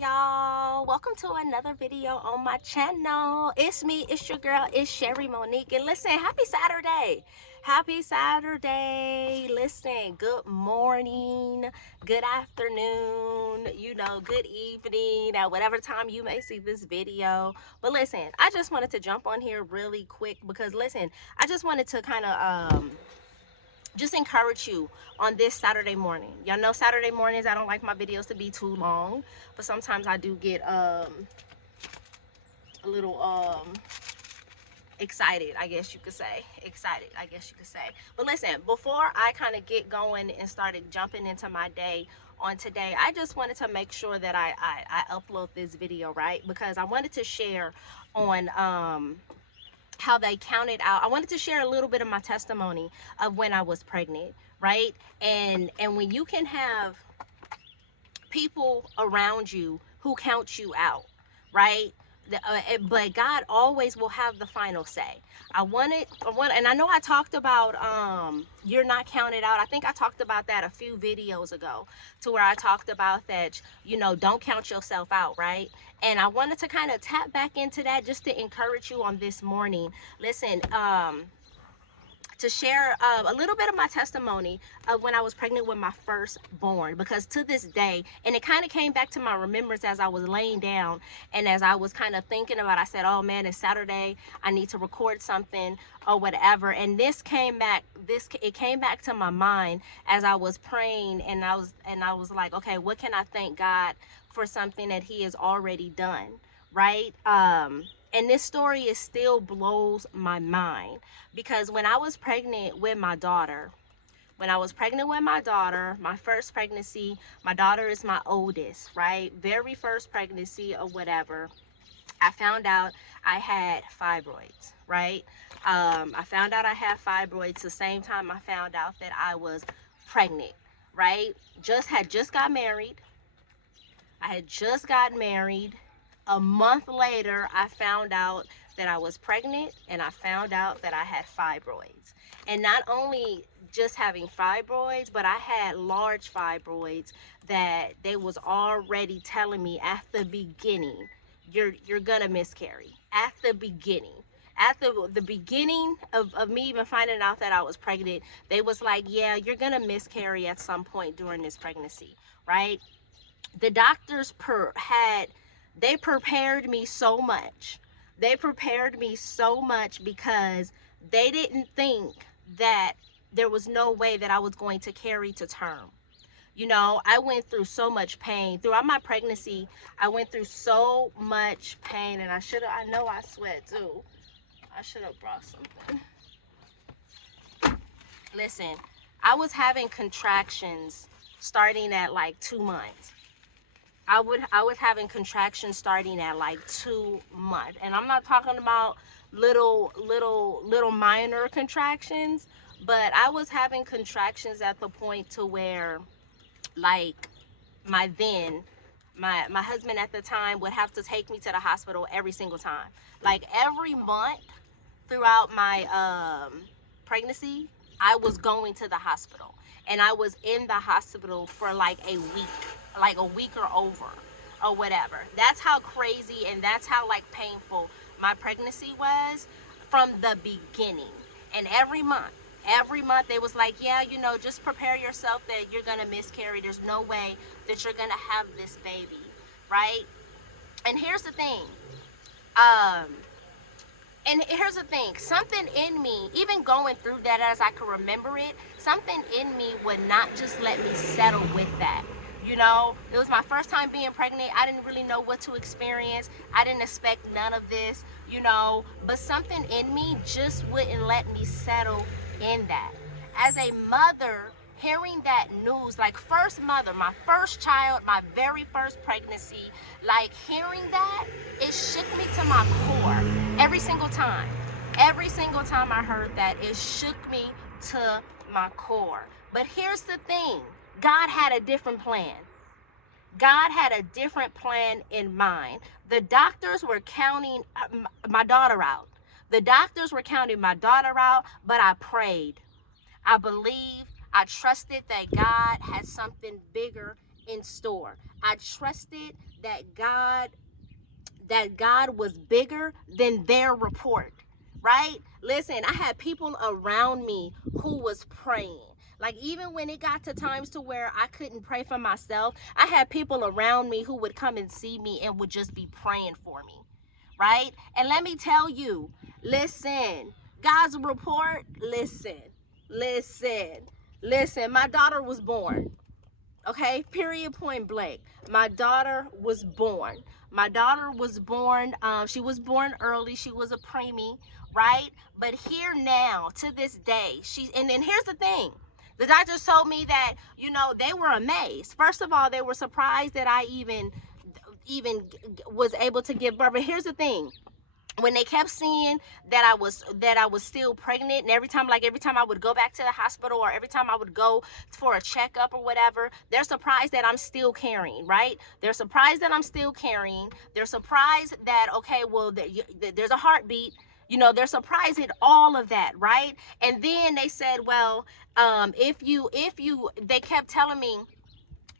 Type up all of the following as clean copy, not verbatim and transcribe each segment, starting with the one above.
y'all, welcome to another video on my channel. It's me, it's your girl, it's Sherry Monique. And listen, happy Saturday. Happy Saturday. Listen, good morning, good afternoon, good evening at whatever time you may see this video. But listen, I just wanted to jump on here really quick because listen, I just wanted to kind of just encourage you on this Saturday morning. Y'all know Saturday mornings I don't like my videos to be too long, but sometimes I do get a little excited, I guess you could say. But listen, before I kind of get going and started jumping into my day on today, I just wanted to make sure that I upload this video, right? Because I wanted to share on how they counted out. I wanted to share a little bit of my testimony of when I was pregnant, right? And when you can have people around you who count you out, right? But God always will have the final say. And I know I talked about you're not counted out. I think I talked about that a few videos ago, to where I talked about that, don't count yourself out, right? And I wanted to kind of tap back into that just to encourage you on this morning. Listen, to share a little bit of my testimony of when I was pregnant with my firstborn, because to this day, and it kind of came back to my remembrance as I was laying down and as I was kind of thinking about, I said, oh man, it's Saturday, I need to record something or whatever. And it came back to my mind as I was praying, and I was like, okay, what can I thank God for something that he has already done, right? And this story still blows my mind, because when I was pregnant with my daughter, my first pregnancy, my daughter is my oldest, right? Very first pregnancy or whatever, I found out I had fibroids, right? I found out I had fibroids the same time I found out that I was pregnant, right? Had just got married. I had just got married. A month later, I found out that I was pregnant, and I found out that I had fibroids. And not only just having fibroids, but I had large fibroids that they was already telling me at the beginning, you're gonna miscarry. At the beginning. At the beginning of me even finding out that I was pregnant, they was like, yeah, you're gonna miscarry at some point during this pregnancy, right? The doctors they prepared me so much. They prepared me so much because they didn't think that there was no way that I was going to carry to term. I went through so much pain. Throughout my pregnancy, I went through so much pain, and I know I sweat too. I should have brought something. Listen, I was having contractions starting at like 2 months. I was having contractions starting at like 2 months, and I'm not talking about little minor contractions, but I was having contractions at the point to where, like, my husband at the time would have to take me to the hospital every single time. Like every month throughout my pregnancy, I was going to the hospital, and I was in the hospital for like a week or over or whatever. That's how crazy and that's how like painful my pregnancy was from the beginning. And every month they was like, yeah, just prepare yourself that you're gonna miscarry. There's no way that you're gonna have this baby, right? And here's the thing, something in me, even going through that as I can remember it, something in me would not just let me settle with that. It was my first time being pregnant. I didn't really know what to experience. I didn't expect none of this, but something in me just wouldn't let me settle in that. As a mother, hearing that news, like first mother, my first child, my very first pregnancy, like hearing that, it shook me to my core. Every single time I heard that, it shook me to my core. But here's the thing, God had a different plan. God had a different plan in mind. The doctors were counting my daughter out. But I prayed. I believed. I trusted that God had something bigger in store. I trusted that God was bigger than their report, right? Listen, I had people around me who was praying. Like, even when it got to times to where I couldn't pray for myself, I had people around me who would come and see me and would just be praying for me, right? And let me tell you, listen, God's report, listen, listen. My daughter was born. Okay, period, point blank. My daughter was born. My daughter was born. She was born early. She was a preemie, right? But here now, to this day, and then here's the thing. The doctors told me that, they were amazed. First of all, they were surprised that I even was able to give birth. But here's the thing. When they kept seeing that I was still pregnant, and every time I would go back to the hospital, or every time I would go for a checkup or whatever, they're surprised that I'm still carrying, right? They're surprised that I'm still carrying. They're surprised that, okay, well, there's a heartbeat. They're surprised at all of that, right? And then they said, well, they kept telling me,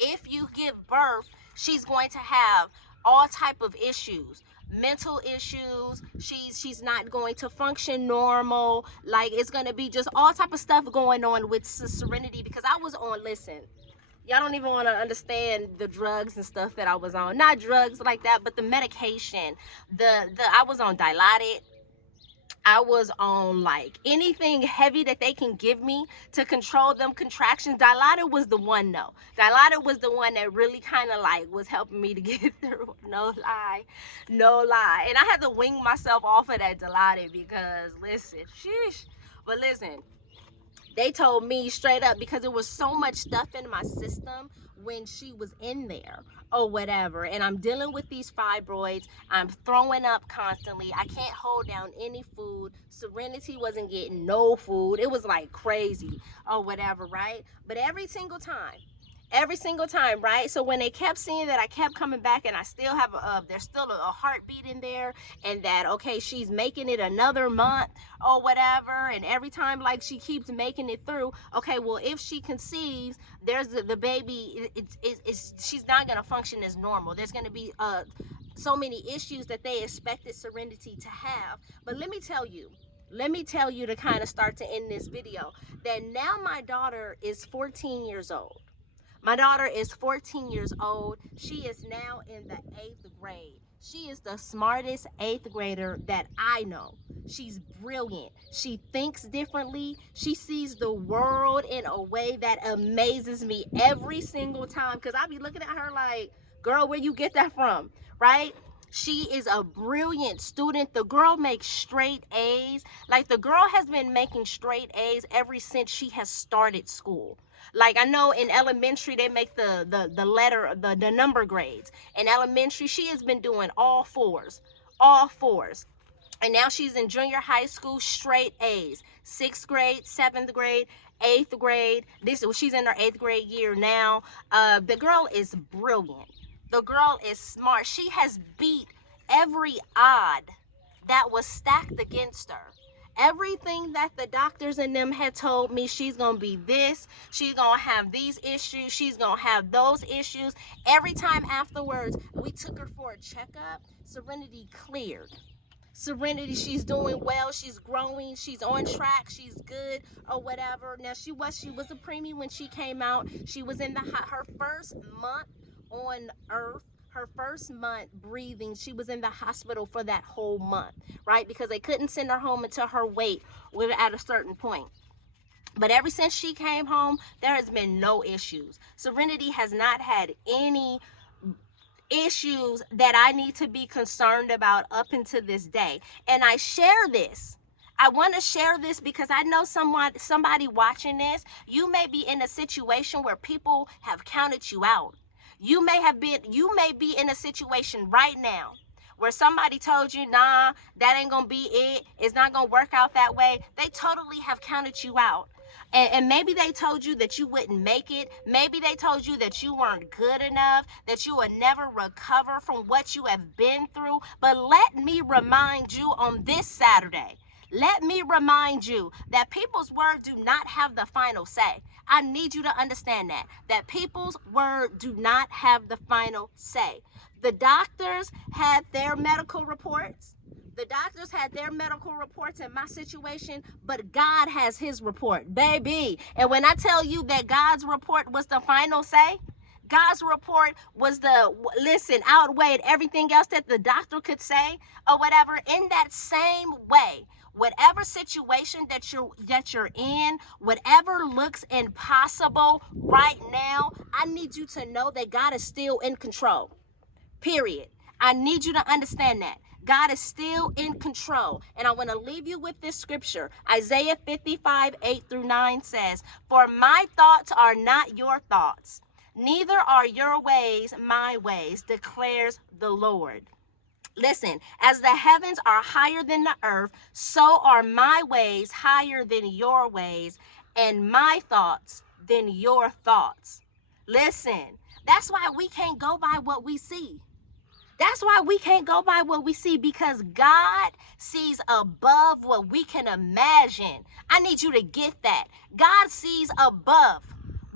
if you give birth, she's going to have all type of issues, mental issues. She's not going to function normal. Like, it's going to be just all type of stuff going on with Serenity, because I was on, listen, y'all don't even want to understand the drugs and stuff that I was on. Not drugs like that, but the medication. I was on Dilaudid. I was on like anything heavy that they can give me to control them contractions. Dilaudid was the one, though. Dilaudid was the one that really kind of like was helping me to get through. No lie. No lie. And I had to wing myself off of that Dilaudid because, listen, sheesh. But listen, they told me straight up, because it was so much stuff in my system when she was in there or whatever, and I'm dealing with these fibroids, I'm throwing up constantly, I can't hold down any food. Serenity wasn't getting no food. It was like crazy or whatever, right? But every single time, right? So when they kept seeing that I kept coming back, and I still have there's still a heartbeat in there, and that, okay, she's making it another month or whatever, and every time like she keeps making it through, okay, well, if she conceives, there's the baby, she's not gonna function as normal. There's gonna be so many issues that they expected Serenity to have. But let me tell you to kind of start to end this video, that now my daughter is 14 years old. My daughter is 14 years old. She is now in the 8th grade. She is the smartest 8th grader that I know. She's brilliant. She thinks differently. She sees the world in a way that amazes me every single time, because I be looking at her like, girl, where you get that from, right? She is a brilliant student. The girl makes straight A's. Like, the girl has been making straight A's ever since she has started school. Like, I know in elementary they make the number grades. In elementary, she has been doing all fours. And now she's in junior high school, straight A's. 6th grade, 7th grade, 8th grade. She's in her 8th grade year now. The girl is brilliant. The girl is smart. She has beat every odd that was stacked against her. Everything that the doctors and them had told me, she's gonna be this, she's gonna have these issues, she's gonna have those issues. Every time afterwards, we took her for a checkup, Serenity cleared. Serenity, she's doing well, she's growing, she's on track, she's good or whatever. Now, she was a preemie when she came out. She was in her first month on earth. Her first month breathing, she was in the hospital for that whole month, right? Because they couldn't send her home until her weight was at a certain point. But ever since she came home, there has been no issues. Serenity has not had any issues that I need to be concerned about up until this day. And I share this. I want to share this because I know somebody watching this, you may be in a situation where people have counted you out. You may be in a situation right now where somebody told you, nah, that ain't gonna be it. It's not gonna work out that way. They totally have counted you out. And maybe they told you that you wouldn't make it. Maybe they told you that you weren't good enough, that you would never recover from what you have been through. But let me remind you on this Saturday, Let me remind you that people's word do not have the final say. I need you to understand that people's word do not have the final say. The doctors had their medical reports. The doctors had their medical reports in my situation, but God has his report, baby. And when I tell you that God's report was the final say, God's report was outweighed everything else that the doctor could say or whatever. In that same way, whatever situation that you're in, whatever looks impossible right now, I need you to know that God is still in control. Period. I need you to understand that. God is still in control. And I want to leave you with this scripture. Isaiah 55:8-9 says, "For my thoughts are not your thoughts, neither are your ways my ways, declares the Lord." Listen, as the heavens are higher than the earth, so are my ways higher than your ways, and my thoughts than your thoughts. Listen, that's why we can't go by what we see. That's why we can't go by what we see, because God sees above what we can imagine. I need you to get that. God sees above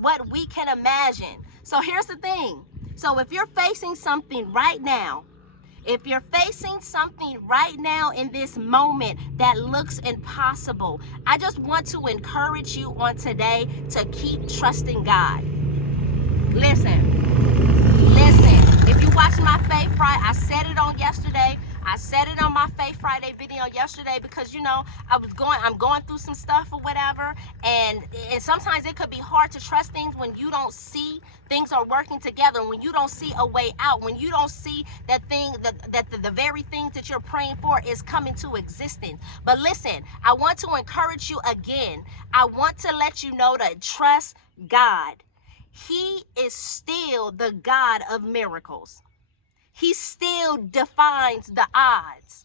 what we can imagine. So here's the thing. So if you're facing something right now, in this moment that looks impossible, I just want to encourage you on today to keep trusting God. Listen. If you watch my Faith Friday, I said it on yesterday. I said it on my Faith Friday video yesterday because, I'm going through some stuff or whatever. And sometimes it could be hard to trust things when you don't see things are working together, when you don't see a way out, when you don't see that the very things that you're praying for is coming to existence. But listen, I want to encourage you again. I want to let you know to trust God. He is still the God of miracles. He still defines the odds.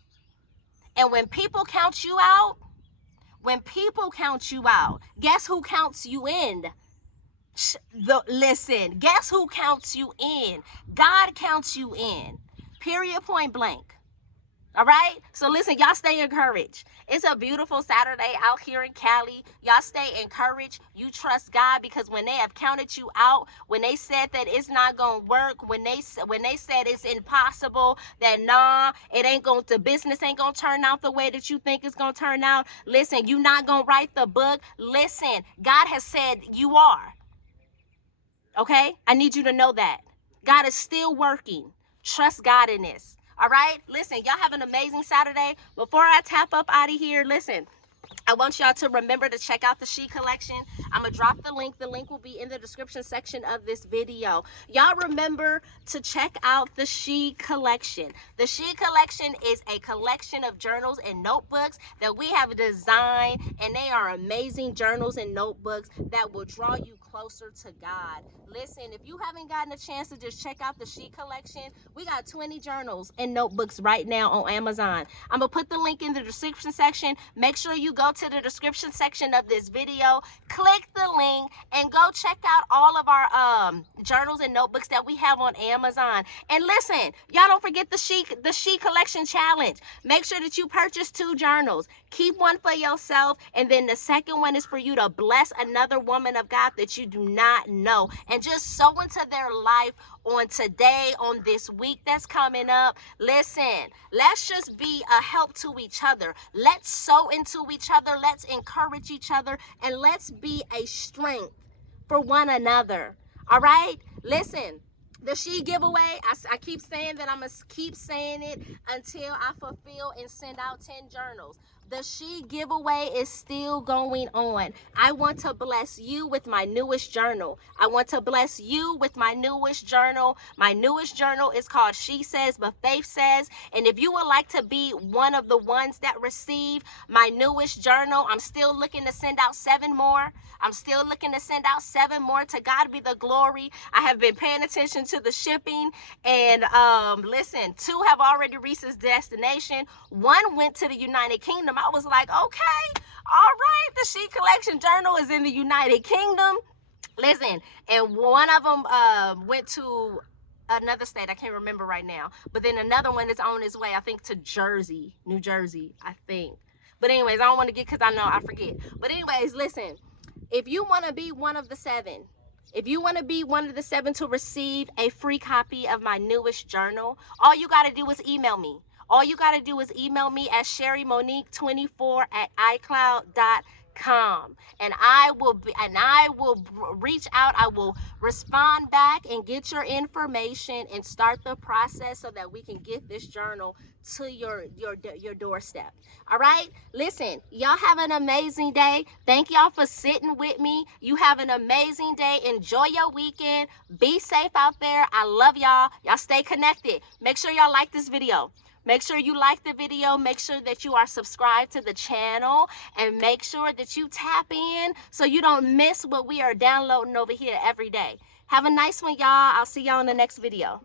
And when people count you out, guess who counts you in? Guess who counts you in? God counts you in. Period, point blank. All right? So listen, y'all stay encouraged. It's a beautiful Saturday out here in Cali. Y'all stay encouraged. You trust God, because when they have counted you out, when they said that it's not going to work, when they said it's impossible, that the business ain't going to turn out the way that you think it's going to turn out. Listen, you're not going to write the book. Listen, God has said you are. Okay? I need you to know that. God is still working. Trust God in this. All right? Listen, y'all have an amazing Saturday. Before I tap up out of here, listen, I want y'all to remember to check out the She Collection. I'm going to drop the link. The link will be in the description section of this video. Y'all remember to check out the She Collection. The She Collection is a collection of journals and notebooks that we have designed, and they are amazing journals and notebooks that will draw you closer to God. Listen, if you haven't gotten a chance to just check out the She Collection, we got 20 journals and notebooks right now on Amazon. I'm going to put the link in the description section. Make sure you go to the description section of this video, click the link, and go check out all of our journals and notebooks that we have on Amazon. And listen, y'all don't forget the She Collection Challenge. Make sure that you purchase 2 journals. Keep one for yourself, and then the second one is for you to bless another woman of God that you do not know, and just sow into their life on today, on this week that's coming up. Listen, let's just be a help to each other. Let's sow into each other. Let's encourage each other, and let's be a strength for one another. All right? Listen, the She giveaway, I keep saying that I'm going to keep saying it until I fulfill and send out 10 journals. The She giveaway is still going on. I want to bless you with my newest journal. I want to bless you with my newest journal. My newest journal is called She Says But Faith Says. And if you would like to be one of the ones that receive my newest journal, I'm still looking to send out 7 more. To God be the glory. I have been paying attention to the shipping, and listen, 2 have already reached its destination. 1 went to the United Kingdom. I was like, okay, all right, the She Collection journal is in the United Kingdom. Listen, and one of them went to another state. I can't remember right now. But then another one is on its way, I think, to New Jersey, I think. But anyways, I don't want to get, because I know I forget. But anyways, listen, if you want to be one of the 7, if you want to be one of the 7 to receive a free copy of my newest journal, all you got to do is email me. All you got to do is email me at sherrymonique24@icloud.com, and I will reach out. I will respond back and get your information and start the process so that we can get this journal to your doorstep. All right, listen, y'all have an amazing day. Thank y'all for sitting with me. You have an amazing day. Enjoy your weekend. Be safe out there. I love y'all. Y'all stay connected. Make sure y'all like this video. Make sure you like the video. Make sure that you are subscribed to the channel, and make sure that you tap in so you don't miss what we are downloading over here every day. Have a nice one, y'all. I'll see y'all in the next video.